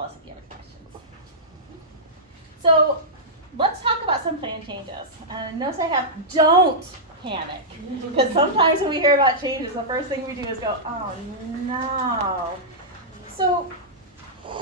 call us if you have any questions. So let's talk about some plan changes. And notice I have don't panic, because sometimes when we hear about changes, the first thing we do is go, oh no. So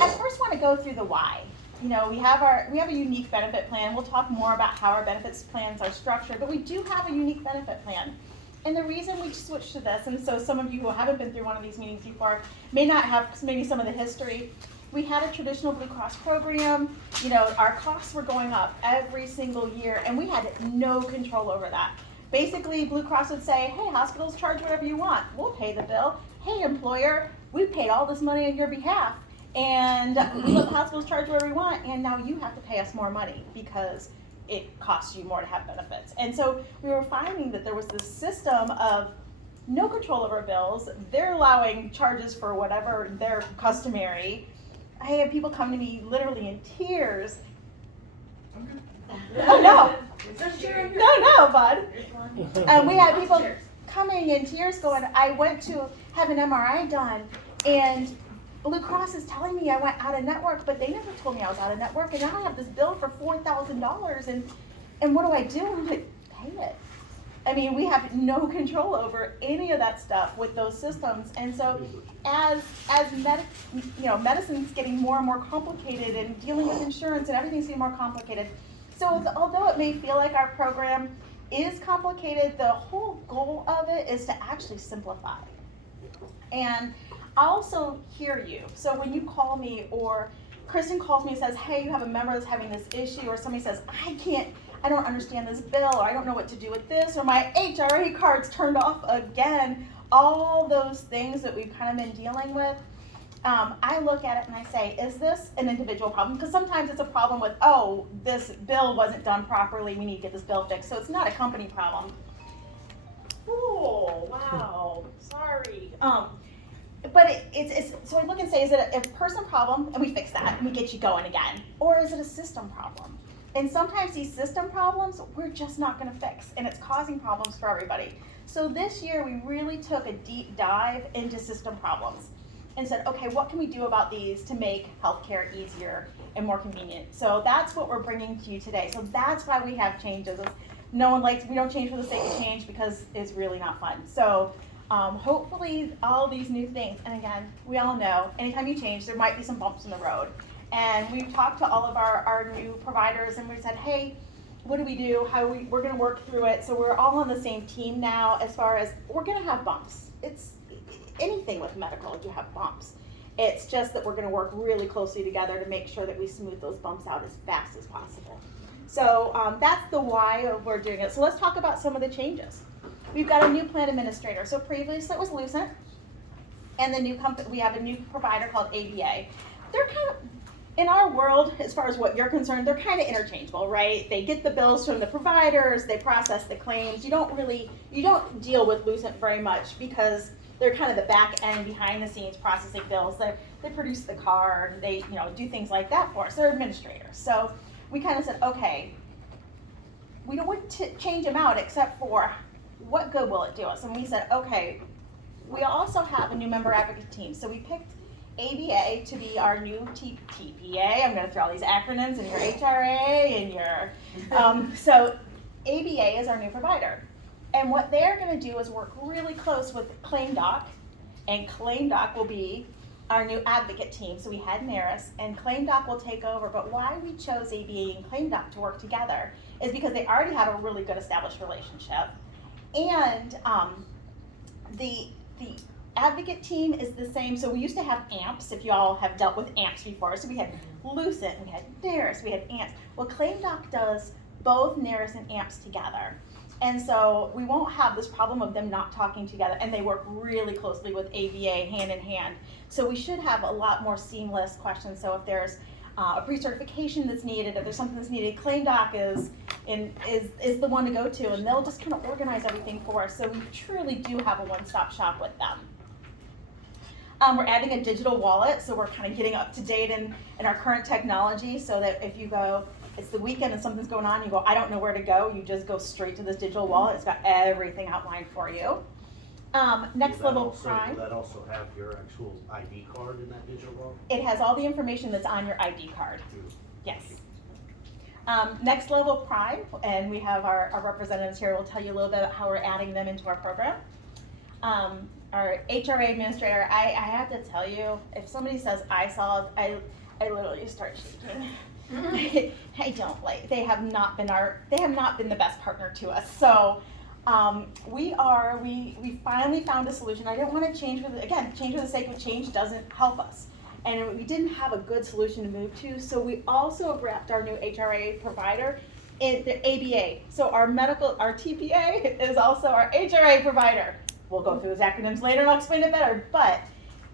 I first want to go through the why. You know, we have a unique benefit plan. We'll talk more about how our benefits plans are structured, but we do have a unique benefit plan. And the reason we switched to this, and so some of you who haven't been through one of these meetings before may not have maybe some of the history. We had a traditional Blue Cross program. You know, our costs were going up every single year, and we had no control over that. Basically, Blue Cross would say, hey, hospitals, charge whatever you want. We'll pay the bill. Hey, employer, we paid all this money on your behalf. And we let the hospitals charge whatever we want, and now you have to pay us more money because it costs you more to have benefits. And so we were finding that there was this system of no control over bills. They're allowing charges for whatever they're customary. I had people come to me literally in tears. Oh no. No, bud. And we had people coming in tears going, I went to have an MRI done, and Blue Cross is telling me I went out of network, but they never told me I was out of network, and now I have this bill for $4,000, and what do I do? I'm like, pay it. I mean, we have no control over any of that stuff with those systems, and so as medicine's getting more and more complicated, and dealing with insurance and everything's getting more complicated. So although it may feel like our program is complicated, the whole goal of it is to actually simplify. And I also hear you. So when you call me, or Kristen calls me and says, hey, you have a member that's having this issue, or somebody says, I don't understand this bill, or I don't know what to do with this, or my HRA card's turned off again, all those things that we've kind of been dealing with, I look at it and I say, is this an individual problem? Because sometimes it's a problem with, oh, this bill wasn't done properly, we need to get this bill fixed. So it's not a company problem. Oh, wow, sorry. But it's so I look and say, is it a person problem, and we fix that, and we get you going again? Or is it a system problem? And sometimes these system problems, we're just not gonna fix, and it's causing problems for everybody. So this year, we really took a deep dive into system problems and said, okay, what can we do about these to make healthcare easier and more convenient? So that's what we're bringing to you today. So that's why we have changes. We don't change for the sake of change, because it's really not fun. So hopefully all these new things, and again, we all know, anytime you change, there might be some bumps in the road. And we've talked to all of our new providers, and we said, hey, what do we do? We're gonna work through it. So we're all on the same team now, as far as we're gonna have bumps. It's anything with medical, you have bumps. It's just that we're gonna work really closely together to make sure that we smooth those bumps out as fast as possible. So that's the why of we're doing it. So let's talk about some of the changes. We've got a new plan administrator. So previously it was Lucent, and we have a new provider called ABA. They're kind of, in our world, as far as what you're concerned, they're kind of interchangeable, right? They get the bills from the providers, they process the claims. You don't deal with Lucent very much, because they're kind of the back end, behind the scenes processing bills. They produce the card, they do things like that for us. They're administrators. So we kind of said, okay, we don't want to change them out, except for what good will it do us? And we said, okay, we also have a new member advocate team. So we picked ABA to be our new TPA. I'm going to throw all these acronyms in your HRA and your, so ABA is our new provider. And what they're going to do is work really close with ClaimDoc, and ClaimDoc will be our new advocate team. So we had Maris, and ClaimDoc will take over. But why we chose ABA and ClaimDoc to work together is because they already had a really good established relationship. And the advocate team is the same. So we used to have AMPS, if you all have dealt with AMPS before. So we had Lucent, we had NARIS, we had AMPS. Well, ClaimDoc does both NARIS and AMPS together. And so we won't have this problem of them not talking together, and they work really closely with ABA hand in hand. So we should have a lot more seamless questions. So if there's a pre-certification that's needed, if there's something that's needed, ClaimDoc is the one to go to, and they'll just kind of organize everything for us. So we truly do have a one-stop shop with them. We're adding a digital wallet, so we're kind of getting up to date in our current technology, so that if you go, it's the weekend and something's going on, you go, I don't know where to go, you just go straight to this digital wallet. It's got everything outlined for you. Next level Will prime, that also have your actual ID card in that digital wallet? it has all the information that's on your ID card. Yes. Next level prime, and we have our representatives here will tell you a little bit about how we're adding them into our program. Our HRA administrator, I have to tell you, if somebody says iSolve, I literally start shaking. I don't like, they have not been the best partner to us. So we finally found a solution. I didn't want to change for the sake of change doesn't help us. And we didn't have a good solution to move to, so we also have wrapped our new HRA provider in the ABA. So our TPA is also our HRA provider. We'll go through those acronyms later and I'll explain it better, but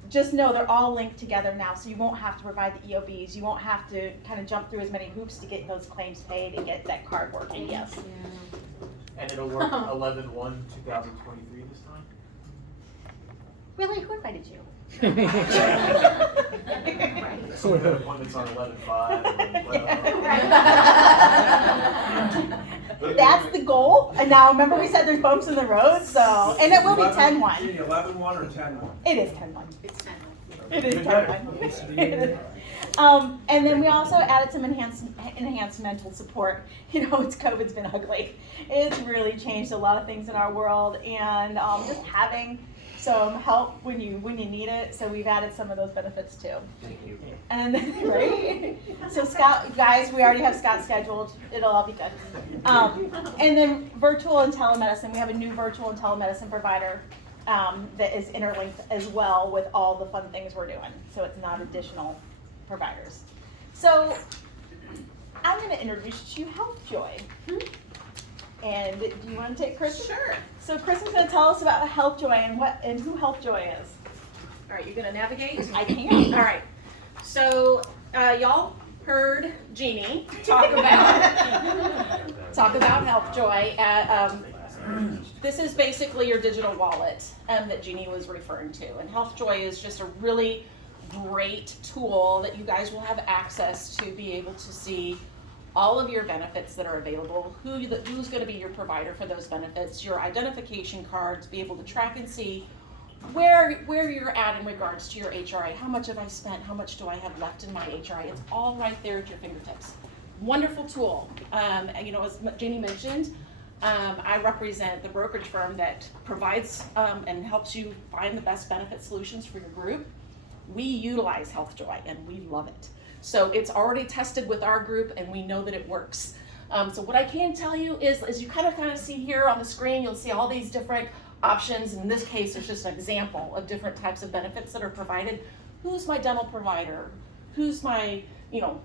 just know they're all linked together now, so you won't have to provide the EOBs. You won't have to kind of jump through as many hoops to get those claims paid and get that card working, yes. And it'll work 11/1/2023 this time? Really, who invited you? So we have one that's on 11/5 and then That's the goal. And now remember we said there's bumps in the road, so and it will be 10/1. 11/1 or 10/1? It is 10/1. It's 10. It is 10/1. And then we also added some enhanced mental support. You know, COVID's been ugly. It's really changed a lot of things in our world, and just having some help when you need it. So we've added some of those benefits too. Thank you. And right. So Scott, guys, we already have Scott scheduled. It'll all be good. And then virtual and telemedicine. We have a new virtual and telemedicine provider that is interlinked as well with all the fun things we're doing. So it's not additional providers. So I'm going to introduce you to HealthJoy. And do you want to take Chris? Sure. So Chris is going to tell us about HealthJoy and who HealthJoy is. All right, you gonna navigate? I can. All right. So y'all heard Jeannie talk about HealthJoy. This is basically your digital wallet that Jeannie was referring to, and HealthJoy is just a really great tool that you guys will have access to be able to see all of your benefits that are available, who's going to be your provider for those benefits, your identification cards, be able to track and see where you're at in regards to your HRA. How much have I spent? How much do I have left in my HRA? It's all right there at your fingertips. Wonderful tool. You know, as Jeannie mentioned, I represent the brokerage firm that provides and helps you find the best benefit solutions for your group. We utilize HealthJoy and we love it. So it's already tested with our group and we know that it works. So what I can tell you is, as you kind of see here on the screen, you'll see all these different options. In this case, it's just an example of different types of benefits that are provided. Who's my dental provider? Who's my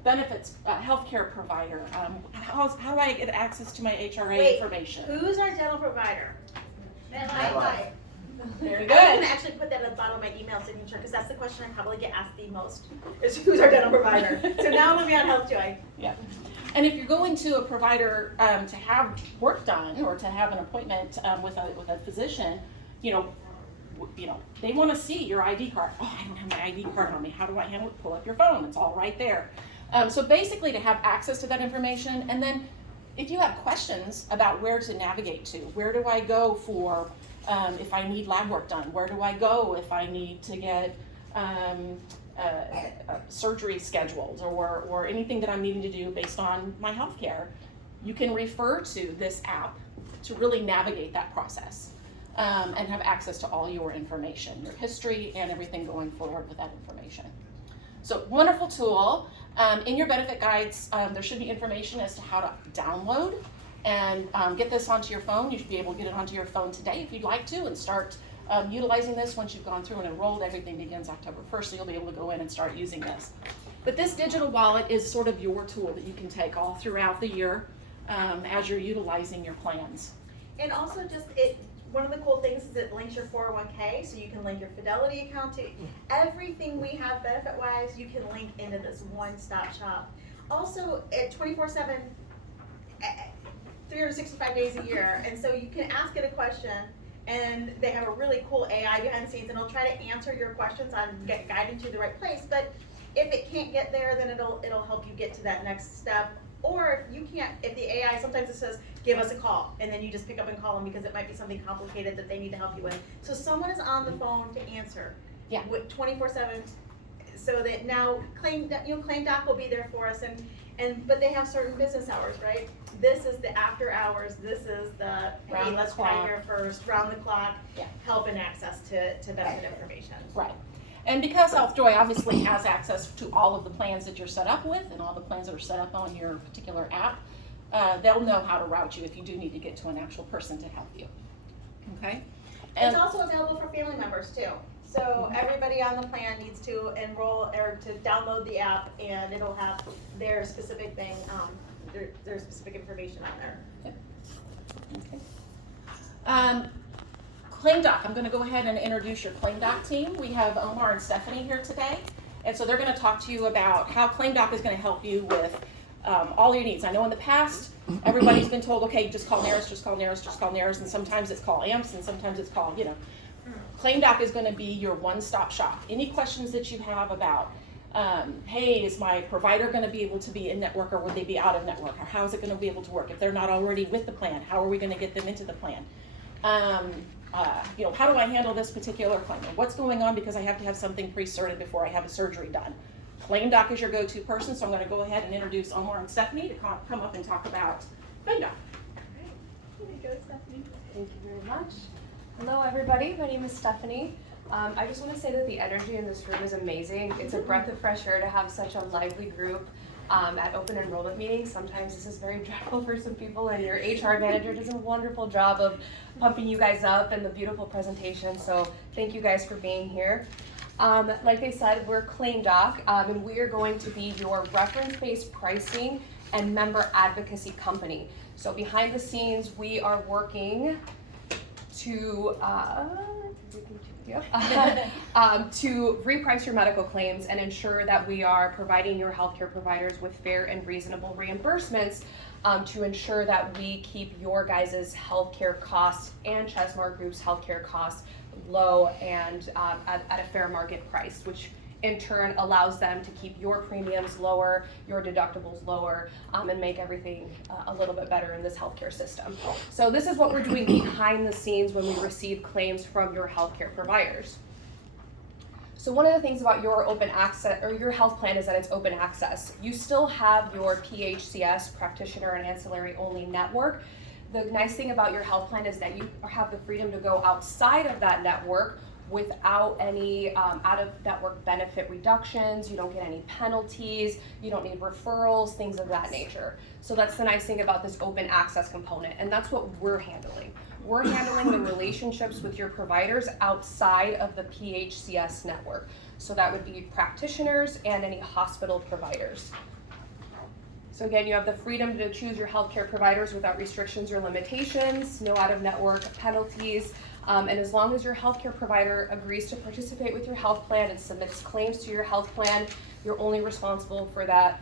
benefits healthcare provider? How do I get access to my HRA information? Who's our dental provider? MetLife. Very I'm good. going to actually put that at the bottom of my email signature because that's the question I probably get asked the most is who's our dental provider. So now I'm going to be on HealthJoy. Yeah. And if you're going to a provider to have work done or to have an appointment with a physician, they want to see your ID card. Oh, I don't have my ID card on me. How do I handle it? Pull up your phone. It's all right there. So basically to have access to that information, and then if you have questions about where to navigate to, where do I go for if I need lab work done? Where do I go if I need to get surgery scheduled or anything that I'm needing to do based on my healthcare? You can refer to this app to really navigate that process and have access to all your information, your history, and everything going forward with that information. So wonderful tool. In your benefit guides, there should be information as to how to download and get this onto your phone. You should be able to get it onto your phone today if you'd like to and start utilizing this once you've gone through and enrolled. Everything begins October 1st, so you'll be able to go in and start using this. But this digital wallet is sort of your tool that you can take all throughout the year as you're utilizing your plans. And also one of the cool things is it links your 401k, so you can link your Fidelity account to everything we have benefit-wise. You can link into this one-stop shop. Also, at 24/7, 365 days a year, and so you can ask it a question, and they have a really cool AI behind the scenes, and it'll try to answer your questions on guiding to the right place. But if it can't get there, then it'll help you get to that next step Or if you can't, if the AI, sometimes it says, give us a call, and then you just pick up and call them because it might be something complicated that they need to help you with. So someone is on the phone to answer. Yeah. With 24/7, so that now claim doc will be there for us, but they have certain business hours, right? This is the after hours, this is the, hey, Round the let's try clock. here first, round the clock, Yeah. help and access to benefit information. Right. And because Healthjoy obviously has access to all of the plans that you're set up with and all the plans that are set up on your particular app, they'll know how to route you if you do need to get to an actual person to help you. Okay? It's also available for family members too. So everybody on the plan needs to enroll or to download the app, and it'll have their specific thing, their specific information on there. Okay. ClaimDoc, I'm gonna go ahead and introduce your ClaimDoc team. We have Omar and Stephanie here today. And so they're gonna talk to you about how ClaimDoc is gonna help you with all your needs. I know in the past, everybody's been told, okay, just call NARIS, just call NARIS, just call NARIS, and sometimes it's call AMPS, and sometimes it's call, ClaimDoc is gonna be your one-stop shop. Any questions that you have about, hey, is my provider gonna be able to be in network, or would they be out of network, or how is it gonna be able to work? If they're not already with the plan, how are we gonna get them into the plan? How do I handle this particular claim? Or what's going on because I have to have something pre-certed before I have a surgery done? ClaimDoc is your go-to person, so I'm gonna go ahead and introduce Omar and Stephanie to come up and talk about ClaimDoc. Here you go, Stephanie. Thank you very much. Hello, everybody. My name is Stephanie. I just want to say that the energy in this room is amazing. It's a breath of fresh air to have such a lively group at open enrollment meetings. Sometimes this is very dreadful for some people, and your HR manager does a wonderful job of pumping you guys up and the beautiful presentation. So thank you guys for being here. Like they said, we're ClaimDoc, and we are going to be your reference-based pricing and member advocacy company. So behind the scenes, we are working to to reprice your medical claims and ensure that we are providing your healthcare providers with fair and reasonable reimbursements to ensure that we keep your guys' healthcare costs and Chesmar Group's healthcare costs low and at a fair market price, which in turn allows them to keep your premiums lower, your deductibles lower, and make everything a little bit better in this healthcare system. So this is what we're doing behind the scenes when we receive claims from your healthcare providers. So one of the things about your open access or your health plan is that it's open access. You still have your PHCS, practitioner and ancillary only network. The nice thing about your health plan is that you have the freedom to go outside of that network without any out-of-network benefit reductions. You don't get any penalties, you don't need referrals, things of that nature. So that's the nice thing about this open access component, and that's what we're handling. We're handling the relationships with your providers outside of the PHCS network. So that would be practitioners and any hospital providers. So again, you have the freedom to choose your healthcare providers without restrictions or limitations, no out-of-network penalties, and as long as your healthcare provider agrees to participate with your health plan and submits claims to your health plan, you're only responsible for that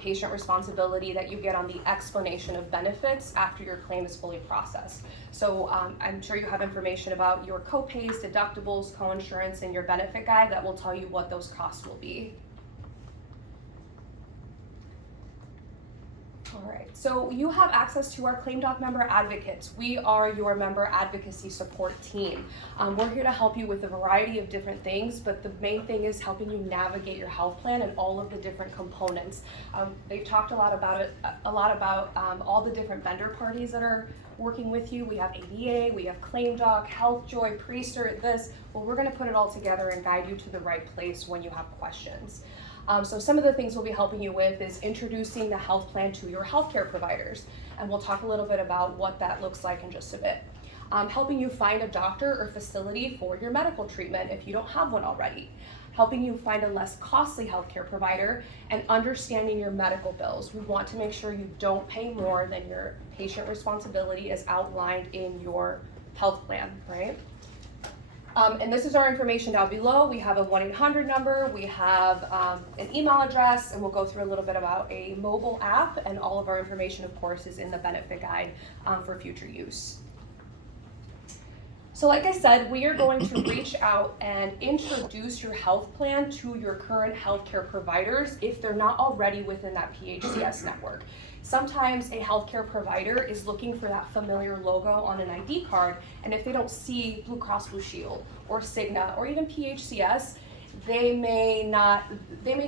patient responsibility that you get on the explanation of benefits after your claim is fully processed. So I'm sure you have information about your co-pays, deductibles, coinsurance, and your benefit guide that will tell you what those costs will be. All right, so you have access to our ClaimDoc member advocates. We are your member advocacy support team. We're here to help you with a variety of different things, but the main thing is helping you navigate your health plan and all of the different components. They've talked a lot about all the different vendor parties that are working with you. We have ADA, we have ClaimDoc, Healthjoy, Precert, this. Well, we're gonna put it all together and guide you to the right place when you have questions. So some of the things we'll be helping you with is introducing the health plan to your healthcare providers. And we'll talk a little bit about what that looks like in just a bit. Helping you find a doctor or facility for your medical treatment if you don't have one already. Helping you find a less costly healthcare provider and understanding your medical bills. We want to make sure you don't pay more than your patient responsibility as outlined in your health plan, right? And this is our information down below. We have a 1-800 number, we have an email address, and we'll go through a little bit about a mobile app, and all of our information, of course, is in the benefit guide for future use. So like I said, we are going to reach out and introduce your health plan to your current healthcare providers if they're not already within that PHCS network. Sometimes a healthcare provider is looking for that familiar logo on an ID card, and if they don't see Blue Cross Blue Shield or Cigna or even PHCS, they may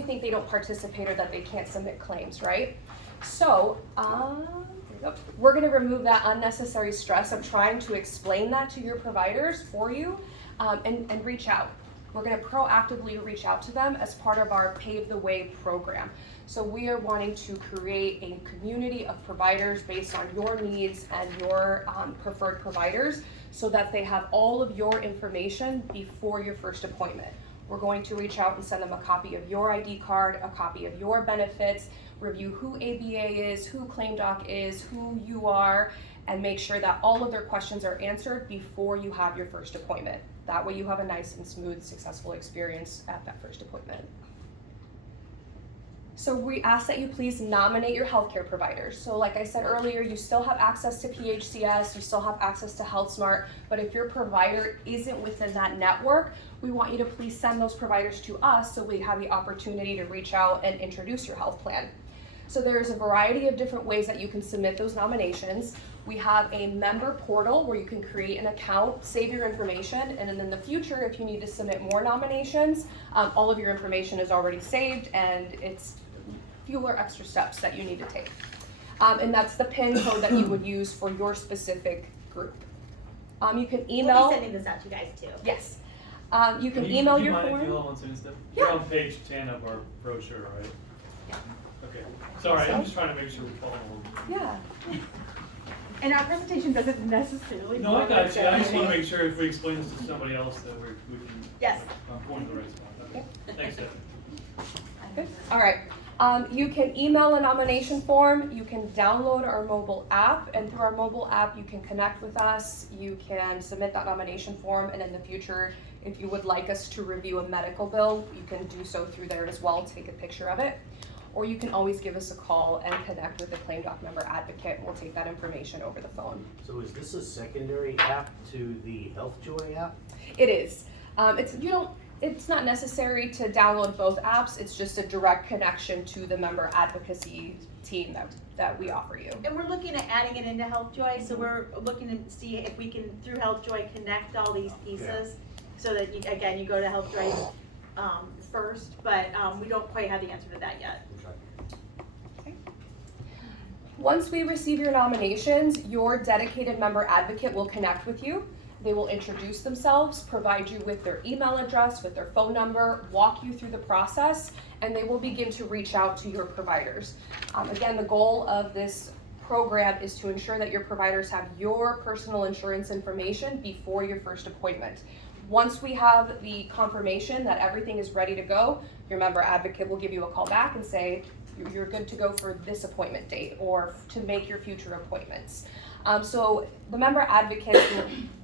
think they don't participate or that they can't submit claims, right? So, we're going to remove that unnecessary stress of trying to explain that to your providers for you, and reach out. We're going to proactively reach out to them as part of our Pave the Way program. So we are wanting to create a community of providers based on your needs and your preferred providers so that they have all of your information before your first appointment. We're going to reach out and send them a copy of your ID card, a copy of your benefits, review who ABA is, who ClaimDoc is, who you are, and make sure that all of their questions are answered before you have your first appointment. That way you have a nice and smooth, successful experience at that first appointment. So we ask that you please nominate your healthcare providers. So like I said earlier, you still have access to PHCS, you still have access to HealthSmart, but if your provider isn't within that network, we want you to please send those providers to us so we have the opportunity to reach out and introduce your health plan. So there's a variety of different ways that you can submit those nominations. We have a member portal where you can create an account, save your information, and then in the future, if you need to submit more nominations, all of your information is already saved, and it's fewer extra steps that you need to take. And that's the PIN code that you would use for your specific group. You can email. We'll be sending this out to you guys too. Yes. You can email your Do you mind if you form. hold on to this stuff? Yeah. You're on page 10 of our brochure, right? Yeah. Okay. Sorry, I'm just trying to make sure we follow along. Yeah. And our presentation doesn't necessarily. No, I got you. I just want to make sure if we explain this to somebody else that we can Yes. point to the right spot. Okay. Thanks, Stephanie. Good. All right. You can email a nomination form, you can download our mobile app, and through our mobile app you can connect with us, you can submit that nomination form, and in the future, if you would like us to review a medical bill, you can do so through there as well, take a picture of it. Or you can always give us a call and connect with the ClaimDoc member advocate, and we'll take that information over the phone. So is this a secondary app to the HealthJoy app? It is. It's not necessary to download both apps, it's just a direct connection to the member advocacy team that we offer you. And we're looking at adding it into HealthJoy, so we're looking to see if we can, through HealthJoy, connect all these pieces. So that, you go to HealthJoy first, but we don't quite have the answer to that yet. Okay. Once we receive your nominations, your dedicated member advocate will connect with you. They will introduce themselves, provide you with their email address, with their phone number, walk you through the process, and they will begin to reach out to your providers. Again, the goal of this program is to ensure that your providers have your personal insurance information before your first appointment. Once we have the confirmation that everything is ready to go, your member advocate will give you a call back and say, you're good to go for this appointment date or to make your future appointments. So the member advocates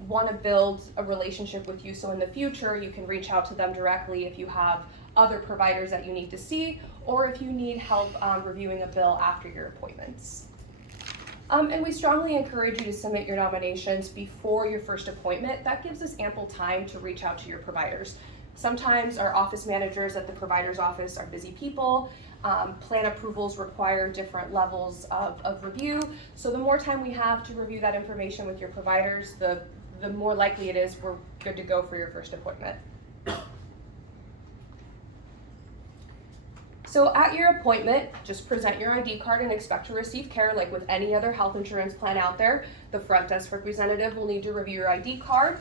want to build a relationship with you, so in the future you can reach out to them directly if you have other providers that you need to see, or if you need help reviewing a bill after your appointments. And we strongly encourage you to submit your nominations before your first appointment. That gives us ample time to reach out to your providers. Sometimes our office managers at the provider's office are busy people. Plan approvals require different levels of review. So the more time we have to review that information with your providers, the more likely it is we're good to go for your first appointment. So at your appointment, just present your ID card and expect to receive care like with any other health insurance plan out there. The front desk representative will need to review your ID card.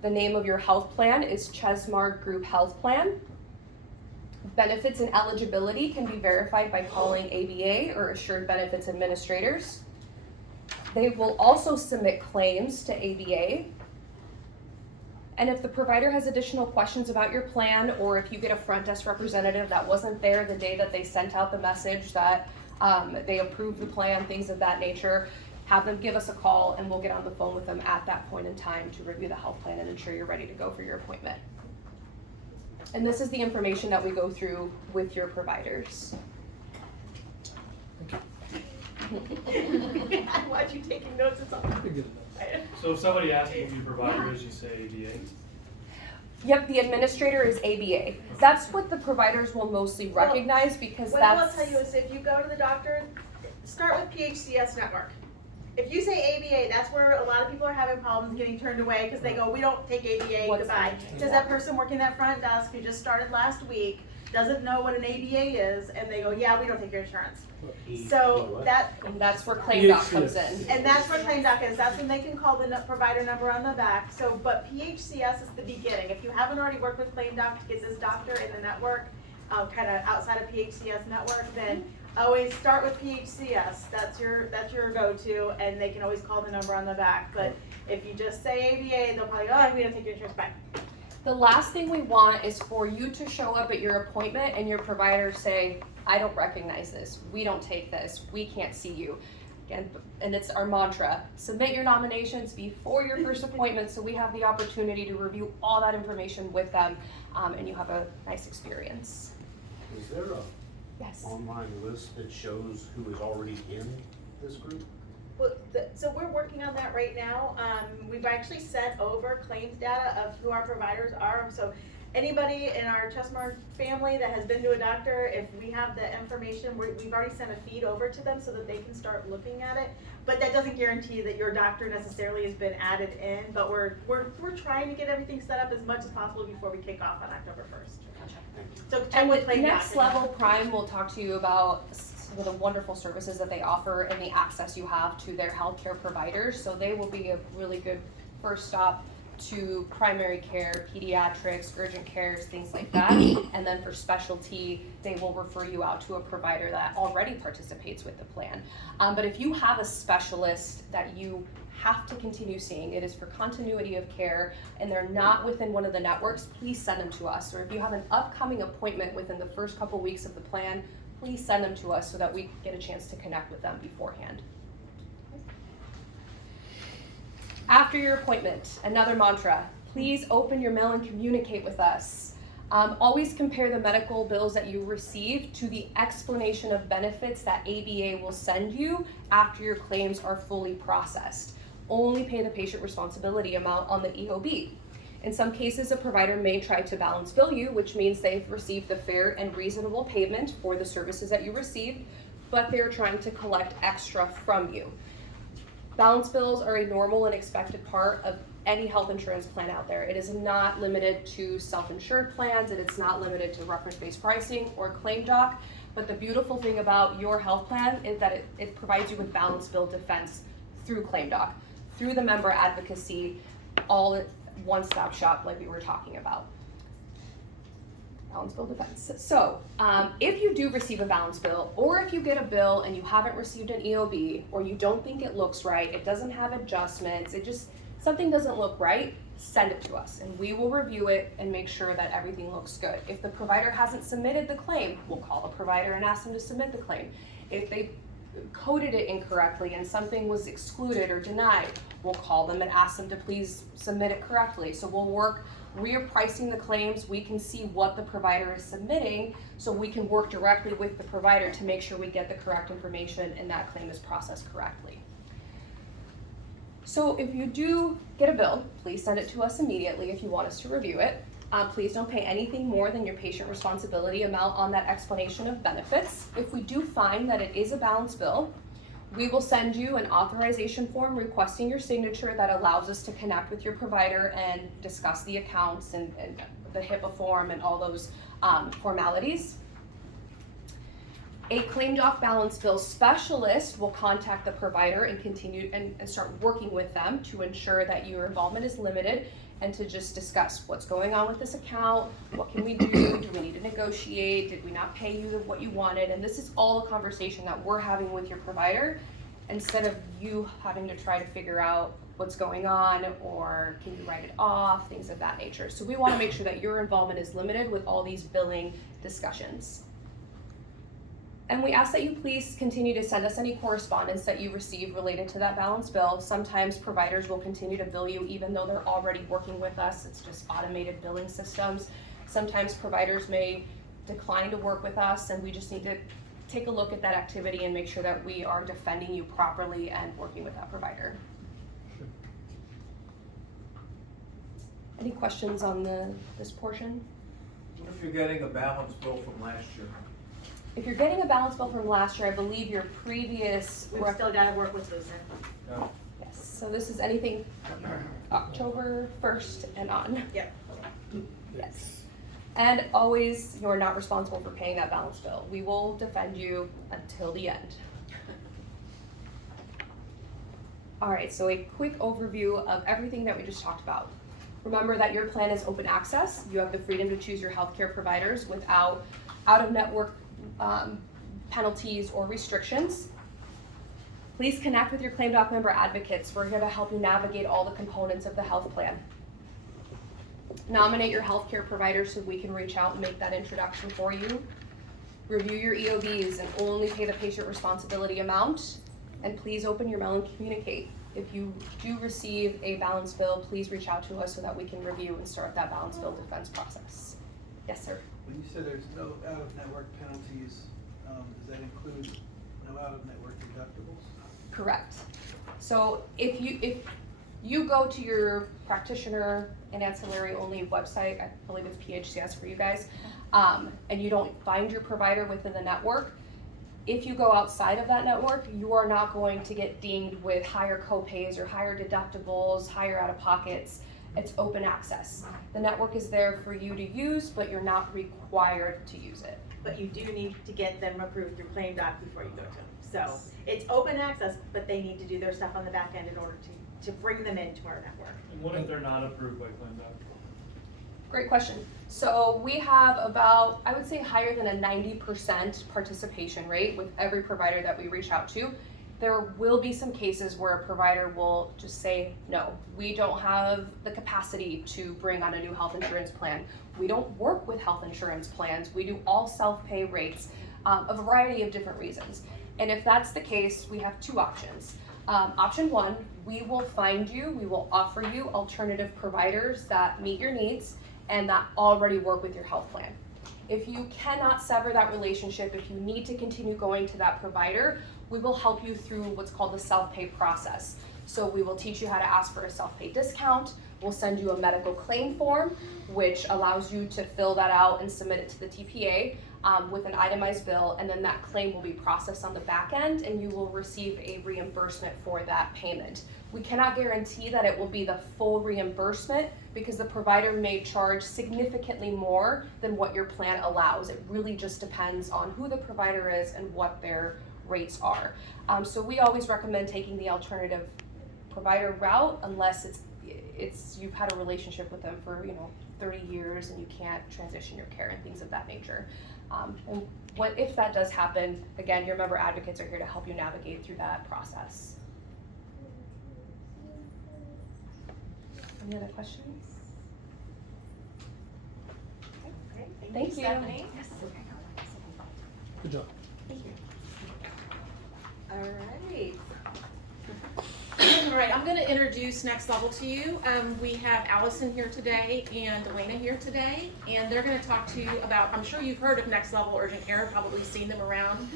The name of your health plan is Chesmar Group Health Plan. Benefits and eligibility can be verified by calling ABA or Assured Benefits Administrators. They will also submit claims to ABA. And if the provider has additional questions about your plan, or if you get a front desk representative that wasn't there the day that they sent out the message that they approved the plan, things of that nature, have them give us a call and we'll get on the phone with them at that point in time to review the health plan and ensure you're ready to go for your appointment. And this is the information that we go through with your providers. Why'd you taking notes? It's all. right. So if somebody asks you who your provider is, you say ABA? Yep, the administrator is ABA. That's what the providers will mostly recognize because What I will that's. tell you is if you go to the doctor, start with PHCS network. If you say ABA, that's where a lot of people are having problems getting turned away because they go, we don't take ABA, What's goodbye. ABA? Because that person working that front desk who just started last week doesn't know what an ABA is and they go, yeah, we don't take your insurance. So that, And that's where claim doc comes in. and that's what claim doc is, that's when they can call the provider number on the back. So, but PHCS is the beginning. If you haven't already worked with claim doc to get this doctor in the network, kind of outside of PHCS network, then always start with PHCS. That's your go-to, and they can always call the number on the back. But if you just say ABA, they'll probably go, oh, we don't take your insurance back. The last thing we want is for you to show up at your appointment and your provider say, I don't recognize this, we don't take this, we can't see you. Again, and it's our mantra, submit your nominations before your first appointment so we have the opportunity to review all that information with them and you have a nice experience. Is there a Yes. online list that shows who is already in this group? Well, so we're working on that right now. We've actually sent over claims data of who our providers are. So anybody in our Chestmark family that has been to a doctor, if we have the information, we've already sent a feed over to them so that they can start looking at it. But that doesn't guarantee that your doctor necessarily has been added in. But we're trying to get everything set up as much as possible before we kick off on October 1st. So check And with with claim Next doc. Level Prime will talk to you about some of the wonderful services that they offer and the access you have to their healthcare providers. So they will be a really good first stop to primary care, pediatrics, urgent cares, things like that. And then for specialty, they will refer you out to a provider that already participates with the plan. But if you have a specialist that you have to continue seeing, it is for continuity of care, and they're not within one of the networks, please send them to us. Or if you have an upcoming appointment within the first couple weeks of the plan, please send them to us so that we get a chance to connect with them beforehand. After your appointment, another mantra, please open your mail and communicate with us. Always compare the medical bills that you receive to the explanation of benefits that ABA will send you after your claims are fully processed. Only pay the patient responsibility amount on the EOB. In some cases, a provider may try to balance bill you, which means they've received the fair and reasonable payment for the services that you received, but they're trying to collect extra from you. Balance bills are a normal and expected part of any health insurance plan out there. It is not limited to self-insured plans, and it's not limited to reference-based pricing or claim doc, but the beautiful thing about your health plan is that it provides you with balance bill defense through claim doc, through the member advocacy, all at one-stop shop like we were talking about. Balance bill defense. So, if you do receive a balance bill, or if you get a bill and you haven't received an EOB, or you don't think it looks right, it doesn't have adjustments, something doesn't look right, send it to us and we will review it and make sure that everything looks good. If the provider hasn't submitted the claim, we'll call the provider and ask them to submit the claim. If they coded it incorrectly and something was excluded or denied, we'll call them and ask them to please submit it correctly. So we'll work repricing the claims. We can see what the provider is submitting so we can work directly with the provider to make sure we get the correct information and that claim is processed correctly. So if you do get a bill, please send it to us immediately if you want us to review it. Please don't pay anything more than your patient responsibility amount on that explanation of benefits. If we do find that it is a balance bill, we will send you an authorization form requesting your signature that allows us to connect with your provider and discuss the accounts and the HIPAA form and all those formalities. A claim doc balance bill specialist will contact the provider and continue and start working with them to ensure that your involvement is limited and to just discuss what's going on with this account, what can we do we need to negotiate, did we not pay you what you wanted, and this is all a conversation that we're having with your provider instead of you having to try to figure out what's going on or can you write it off, things of that nature. So we want to make sure that your involvement is limited with all these billing discussions. And we ask that you please continue to send us any correspondence that you receive related to that balance bill. Sometimes providers will continue to bill you even though they're already working with us. It's just automated billing systems. Sometimes providers may decline to work with us and we just need to take a look at that activity and make sure that we are defending you properly and working with that provider. Any questions on this portion? What if you're getting a balance bill from last year? If you're getting a balance bill from last year, I believe your previous. We've still gotta work with Susan. No. Yes, so this is anything October 1st and on. Yep. Yes. And always, you're not responsible for paying that balance bill. We will defend you until the end. All right, so a quick overview of everything that we just talked about. Remember that your plan is open access. You have the freedom to choose your healthcare providers without out-of-network penalties or restrictions. Please connect with your Claim Doc member advocates. We're here to help you navigate all the components of the health plan. Nominate your healthcare provider so we can reach out and make that introduction for you. Review your EOBs and only pay the patient responsibility amount. And please open your mail and communicate. If you do receive a balance bill, please reach out to us so that we can review and start that balance bill defense process. Yes, sir. When you say there's no out-of-network penalties, does that include no out-of-network deductibles? Correct. So if you go to your practitioner and ancillary only website, I believe it's PHCS for you guys, and you don't find your provider within the network, if you go outside of that network, you are not going to get dinged with higher copays or higher deductibles, higher out-of-pockets. It's open access. The network is there for you to use, but you're not required to use it. But you do need to get them approved through Claim Doc before you go to them. So it's open access, but they need to do their stuff on the back end in order to bring them into our network. And what if they're not approved by ClaimDoc? Great question. So we have about, I would say higher than a 90% participation rate with every provider that we reach out to. There will be some cases where a provider will just say, no, we don't have the capacity to bring on a new health insurance plan. We don't work with health insurance plans. We do all self-pay rates, a variety of different reasons. And if that's the case, we have two options. Option one, we will find you, we will offer you alternative providers that meet your needs and that already work with your health plan. If you cannot sever that relationship, if you need to continue going to that provider, we will help you through what's called the self-pay process. So we will teach you how to ask for a self-pay discount. We'll send you a medical claim form, which allows you to fill that out and submit it to the TPA with an itemized bill, and then that claim will be processed on the back end and you will receive a reimbursement for that payment. We cannot guarantee that it will be the full reimbursement because the provider may charge significantly more than what your plan allows. It really just depends on who the provider is and what their rates are. So we always recommend taking the alternative provider route unless it's you've had a relationship with them for 30 years and you can't transition your care and things of that nature. And if that does happen, again, your member advocates are here to help you navigate through that process. Any other questions? Okay, Thank you. Stephanie. Good job. All right. All right, I'm gonna introduce Next Level to you. We have Allison here today and Elena here today, and they're gonna talk to you about, I'm sure you've heard of Next Level Urgent Care, probably seen them around.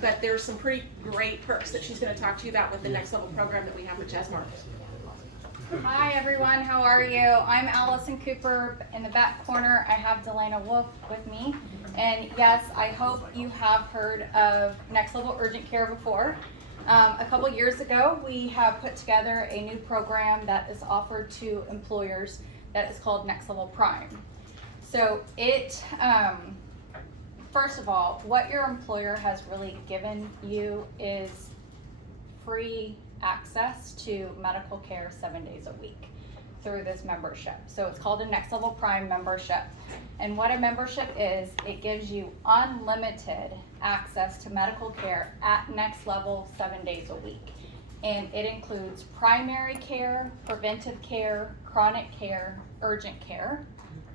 But there's some pretty great perks that she's gonna talk to you about with the Next Level program that we have with Jesmark. Hi everyone, how are you? I'm Allison Cooper. In the back corner, I have Delana Wolf with me. And yes, I hope you have heard of Next Level Urgent Care before. A couple years ago, we have put together a new program that is offered to employers that is called Next Level Prime. So it, first of all, what your employer has really given you is free access to medical care 7 days a week through this membership. So it's called a Next Level Prime membership. And what a membership is, it gives you unlimited access to medical care at Next Level 7 days a week. And it includes primary care, preventive care, chronic care, urgent care,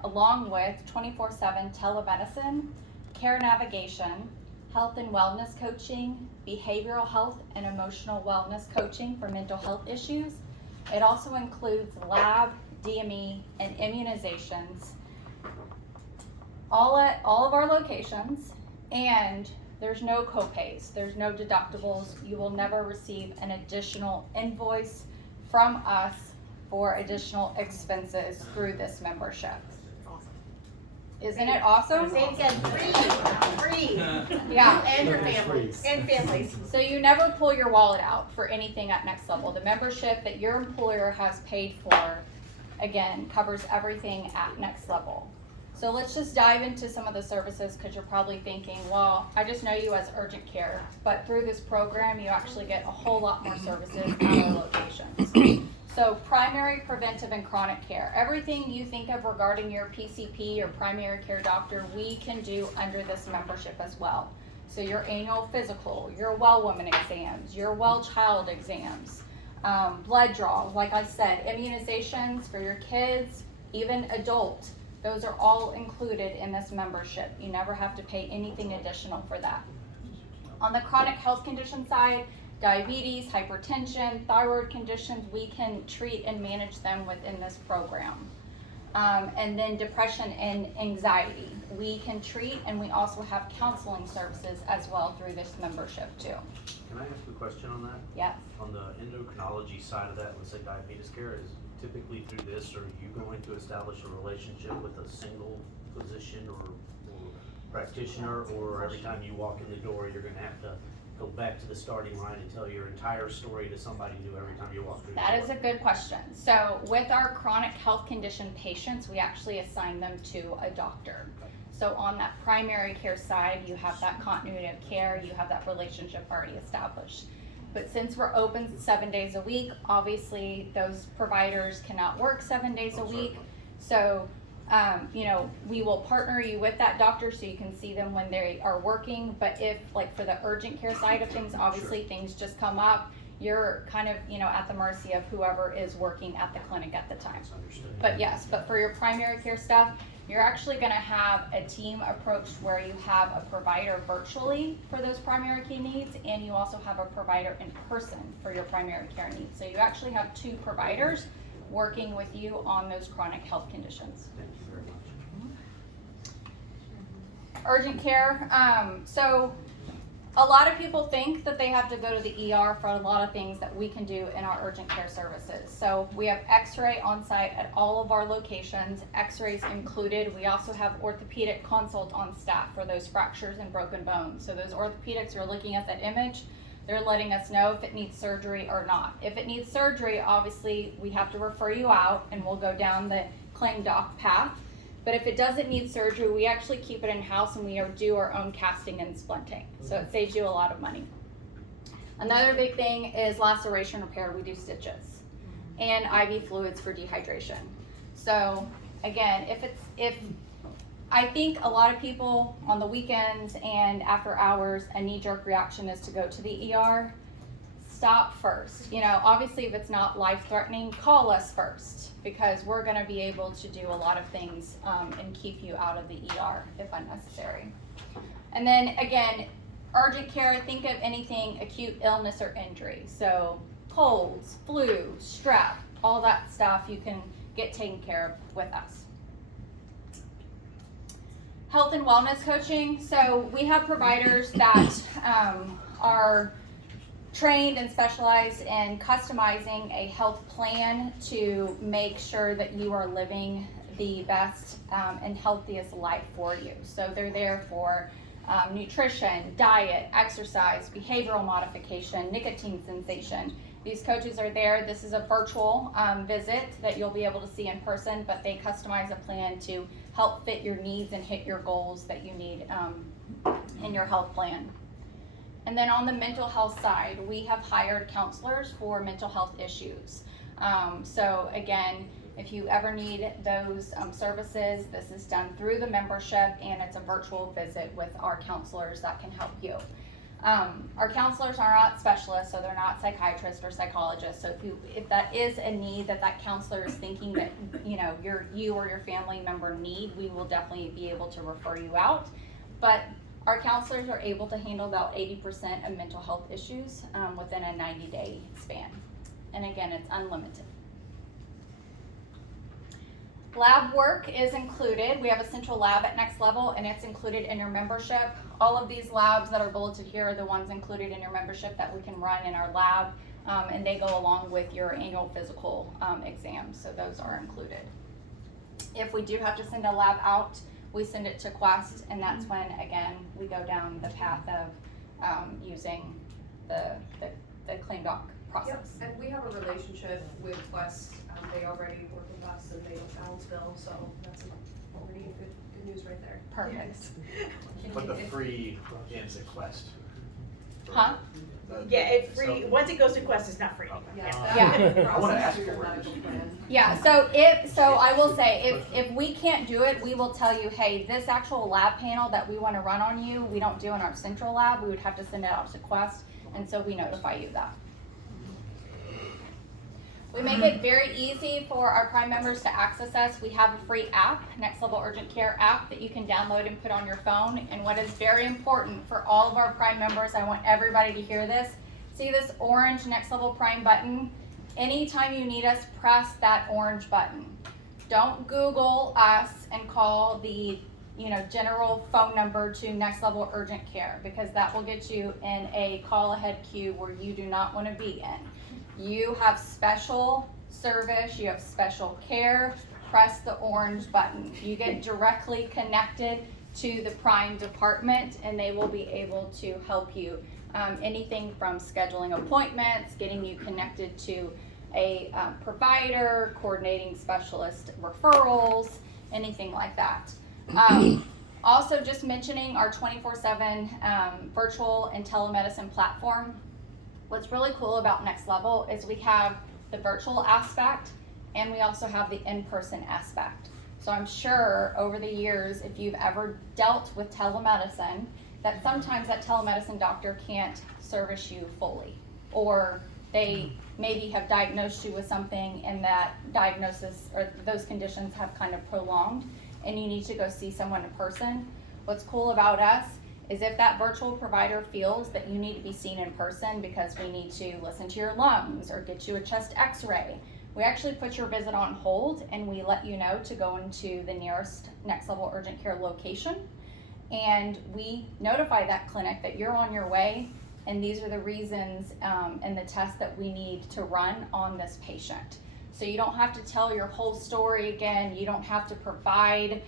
along with 24/7 telemedicine, care navigation, health and wellness coaching, behavioral health and emotional wellness coaching for mental health issues. It also includes lab, DME, and immunizations, all at all of our locations, and there's no copays, there's no deductibles. You will never receive an additional invoice from us for additional expenses through this membership. Isn't it awesome? Say it again, free. Yeah. And your families. And families. So you never pull your wallet out for anything at Next Level. The membership that your employer has paid for, again, covers everything at Next Level. So let's just dive into some of the services, because you're probably thinking, well, I just know you as urgent care, but through this program, you actually get a whole lot more services at our locations. So primary, preventive, and chronic care. Everything you think of regarding your PCP, your primary care doctor, we can do under this membership as well. So your annual physical, your well woman exams, your well child exams, blood draw, like I said, immunizations for your kids, even adult. Those are all included in this membership. You never have to pay anything additional for that. On the chronic health condition side, diabetes, hypertension, thyroid conditions, we can treat and manage them within this program. And then depression and anxiety, we can treat, and we also have counseling services as well through this membership too. Can I ask a question on that? Yes. On the endocrinology side of that, let's say diabetes care, is typically through this, are you going to establish a relationship with a single physician or practitioner, or every time you walk in the door, you're gonna have to go back to the starting line and tell your entire story to somebody new every time you walk through the door? That is a good question. So with our chronic health condition patients, we actually assign them to a doctor. So on that primary care side, you have that continuity of care, you have that relationship already established. But since we're open 7 days a week, obviously those providers cannot work 7 days a week. So, we will partner you with that doctor so you can see them when they are working. But if, like for the urgent care side of things, obviously things just come up, you're kind of, at the mercy of whoever is working at the clinic at the time. That's understood. But yes, but for your primary care stuff, you're actually gonna have a team approach where you have a provider virtually for those primary care needs, and you also have a provider in person for your primary care needs. So you actually have two providers working with you on those chronic health conditions. Thank you very much. Urgent care, so a lot of people think that they have to go to the ER for a lot of things that we can do in our urgent care services. So we have x-ray on site at all of our locations, x-rays included. We also have orthopedic consult on staff for those fractures and broken bones. So those orthopedics are looking at that image, they're letting us know if it needs surgery or not. If it needs surgery, obviously we have to refer you out and we'll go down the claim doc path. But if it doesn't need surgery, we actually keep it in-house and we do our own casting and splinting. So it saves you a lot of money. Another big thing is laceration repair. We do stitches and IV fluids for dehydration. So again, if I think a lot of people on the weekends and after hours, a knee-jerk reaction is to go to the ER. Stop first. Obviously if it's not life-threatening, call us first, because we're going to be able to do a lot of things and keep you out of the ER if unnecessary. And then again, urgent care, think of anything acute illness or injury. So colds, flu, strep, all that stuff you can get taken care of with us. Health and wellness coaching. So we have providers that are trained and specialized in customizing a health plan to make sure that you are living the best and healthiest life for you. So they're there for nutrition, diet, exercise, behavioral modification, nicotine cessation. These coaches are there. This is a virtual visit that you'll be able to see in person, but they customize a plan to help fit your needs and hit your goals that you need in your health plan. And then on the mental health side, we have hired counselors for mental health issues. So again, if you ever need those services, this is done through the membership, and it's a virtual visit with our counselors that can help you. Our counselors are not specialists, so they're not psychiatrists or psychologists. So if that is a need that counselor is thinking that you or your family member need, we will definitely be able to refer you out. But our counselors are able to handle about 80% of mental health issues within a 90-day span. And again, it's unlimited. Lab work is included. We have a central lab at Next Level, and it's included in your membership. All of these labs that are bulleted here are the ones included in your membership that we can run in our lab. and they go along with your annual physical exams, so those are included. If we do have to send a lab out, we send it to Quest, and that's when, again, we go down the path of using the claim doc process. Yep, and we have a relationship with Quest. They already work with us and they don't balance bill, so that's already good news right there. Perfect. But the free ends at Quest. Huh? Yeah, it's free, once it goes to Quest, it's not free. Yeah. I wanna ask for it. Yeah, so I will say, if we can't do it, we will tell you, hey, this actual lab panel that we wanna run on you, we don't do in our central lab, we would have to send it out to Quest, and so we notify you of that. We make it very easy for our Prime members to access us. We have a free app, Next Level Urgent Care app, that you can download and put on your phone. And what is very important for all of our Prime members, I want everybody to hear this. See this orange Next Level Prime button? Anytime you need us, press that orange button. Don't Google us and call the general phone number to Next Level Urgent Care, because that will get you in a call ahead queue where you do not want to be in. You have special service, you have special care, press the orange button. You get directly connected to the Prime department and they will be able to help you. Anything from scheduling appointments, getting you connected to a provider, coordinating specialist referrals, anything like that. Also just mentioning our 24/7 virtual and telemedicine platform. What's really cool about Next Level is we have the virtual aspect and we also have the in-person aspect. So I'm sure over the years, if you've ever dealt with telemedicine, that sometimes that telemedicine doctor can't service you fully, or they maybe have diagnosed you with something and that diagnosis or those conditions have kind of prolonged and you need to go see someone in person. What's cool about us is if that virtual provider feels that you need to be seen in person because we need to listen to your lungs or get you a chest x-ray, we actually put your visit on hold and we let you know to go into the nearest Next Level Urgent Care location, and we notify that clinic that you're on your way and these are the reasons and the tests that we need to run on this patient. So you don't have to tell your whole story again, you don't have to provide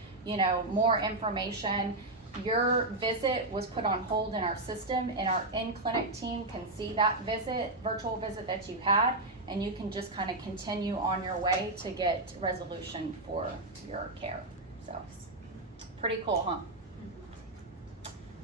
more information. Your visit was put on hold in our system and our in-clinic team can see that virtual visit that you had, and you can just kind of continue on your way to get resolution for your care. So, pretty cool,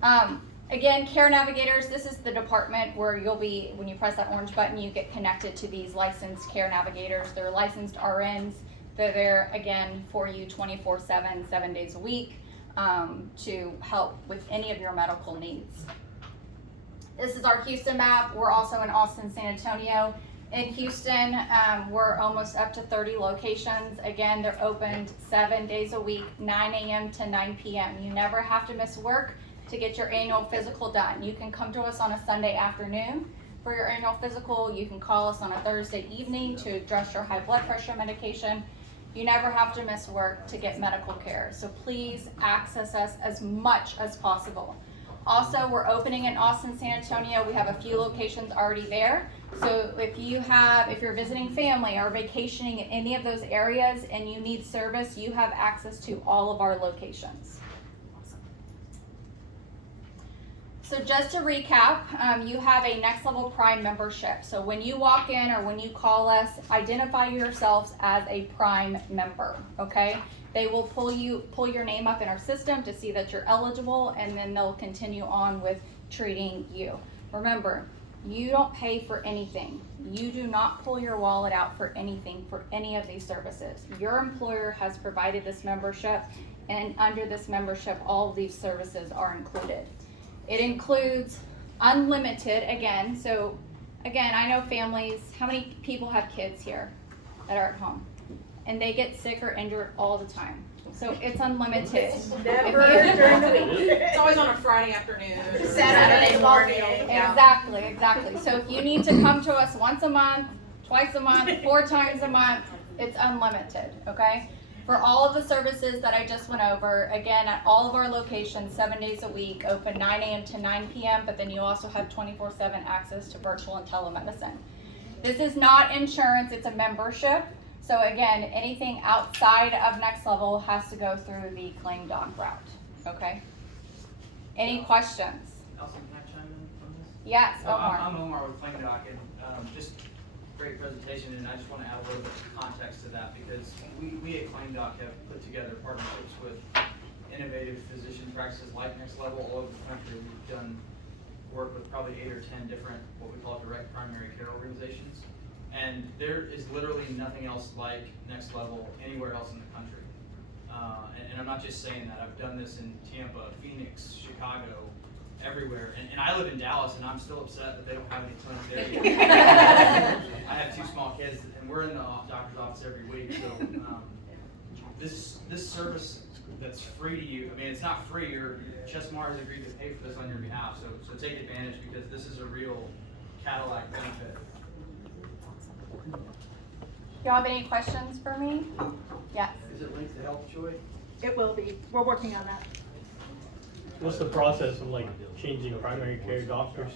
huh? Again, Care Navigators, this is the department where you'll be, when you press that orange button, you get connected to these licensed Care Navigators. They're licensed RNs. They're there, again, for you 24/7, 7 days a week. To help with any of your medical needs. This is our Houston map. We're also in Austin, San Antonio. In Houston, we're almost up to 30 locations. Again, they're opened 7 days a week, 9 a.m. to 9 p.m. You never have to miss work to get your annual physical done. You can come to us on a Sunday afternoon for your annual physical. You can call us on a Thursday evening to address your high blood pressure medication. You never have to miss work to get medical care. So please access us as much as possible. Also, we're opening in Austin, San Antonio. We have a few locations already there. So if you're visiting family or vacationing in any of those areas and you need service, you have access to all of our locations. So just to recap, you have a Next Level Prime membership. So when you walk in or when you call us, identify yourselves as a Prime member, okay? They will pull your name up in our system to see that you're eligible, and then they'll continue on with treating you. Remember, you don't pay for anything. You do not pull your wallet out for anything for any of these services. Your employer has provided this membership, and under this membership, all of these services are included. It includes unlimited, again, so again, I know families, how many people have kids here that are at home? And they get sick or injured all the time. So it's unlimited. Never during the week. It's always on a Friday afternoon. Saturday morning. Exactly. So if you need to come to us once a month, twice a month, 4 times a month, it's unlimited, okay? For all of the services that I just went over, again, at all of our locations, 7 days a week, open 9 a.m. to 9 p.m., but then you also have 24/7 access to virtual and telemedicine. This is not insurance, it's a membership. So again, anything outside of Next Level has to go through the claim doc route, okay? Any questions? Elson, can I chime in on this? Yes, I'm Omar. Omar with Claim Doc, and just great presentation, and I just want to add a little bit of context to that, because we at Claim Doc have put together partnerships with innovative physician practices like Next Level all over the country. We've done work with probably 8 or 10 different, what we call direct primary care organizations, and there is literally nothing else like Next Level anywhere else in the country. And I'm not just saying that. I've done this in Tampa, Phoenix, Chicago, everywhere. And I live in Dallas, and I'm still upset that they don't have any clinics there. I have 2 small kids, and we're in the doctor's office every week. So this service that's free to you, I mean, it's not free. Chesmar has agreed to pay for this on your behalf. So take advantage, because this is a real Cadillac benefit. Y'all have any questions for me? Yes. Is it linked to Health Joy? It will be, we're working on that. What's the process of like changing primary care doctors?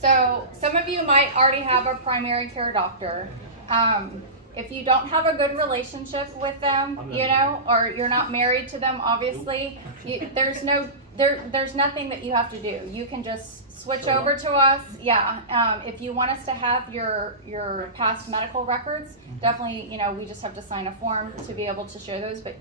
So some of you might already have a primary care doctor. If you don't have a good relationship with them, you know, or you're not married to them, obviously, there's nothing that you have to do. You can just switch over to us. Yeah. If you want us to have your past medical records, definitely, you know, we just have to sign a form to be able to share those, but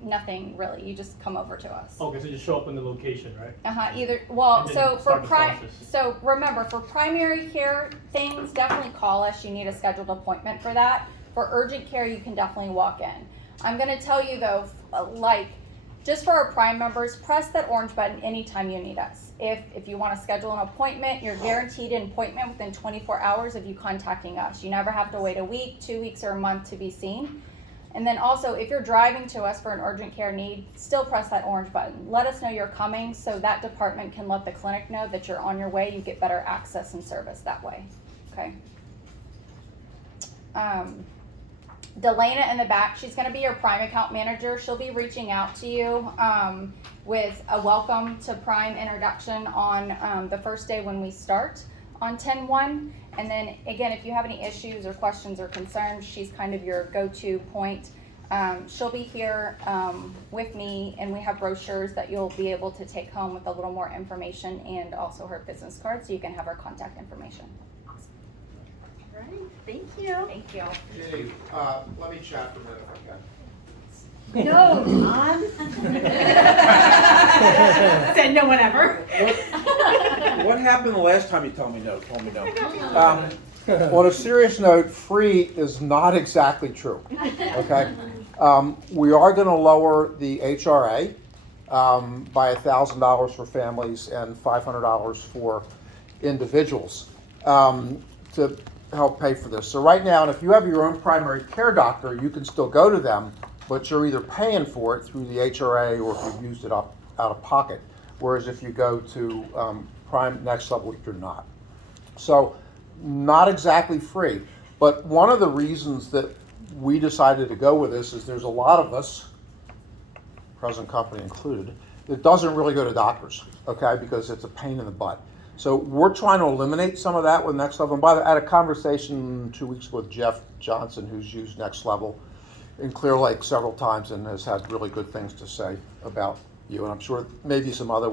nothing really. You just come over to us. Okay, so just show up in the location, right? Either, well, And then so for start the process. so remember, for primary care things, definitely call us. You need a scheduled appointment for that. For urgent care, you can definitely walk in. I'm gonna tell you though, like, just for our Prime members, press that orange button anytime you need us. If you want to schedule an appointment, you're guaranteed an appointment within 24 hours of you contacting us. You never have to wait a week, 2 weeks, or a month to be seen. And then also, if you're driving to us for an urgent care need, still press that orange button. Let us know you're coming so that department can let the clinic know that you're on your way. You get better access and service that way, okay? Delana in the back, she's going to be your Prime account manager. She'll be reaching out to you with a welcome to Prime introduction on the first day when we start on 10/1. And then again, if you have any issues or questions or concerns, she's kind of your go-to point. She'll be here with me, and we have brochures that you'll be able to take home with a little more information, and also her business card so you can have her contact information. All right, thank you. Thank you. Okay, let me chat for a minute if I can. No, John. Said no one ever. What happened the last time you told me no? On a serious note, free is not exactly true, okay? We are gonna lower the HRA by $1,000 for families and $500 for individuals to help pay for this. So right now, and if you have your own primary care doctor, you can still go to them, but you're either paying for it through the HRA or if you've used it up out of pocket. Whereas if you go to Prime Next Level, you're not. So not exactly free, but one of the reasons that we decided to go with this is there's a lot of us, present company included, that doesn't really go to doctors, okay, because it's a pain in the butt. So we're trying to eliminate some of that with Next Level. And I had a conversation 2 weeks ago with Jeff Johnson, who's used Next Level in Clear Lake several times and has had really good things to say about you. And I'm sure maybe some other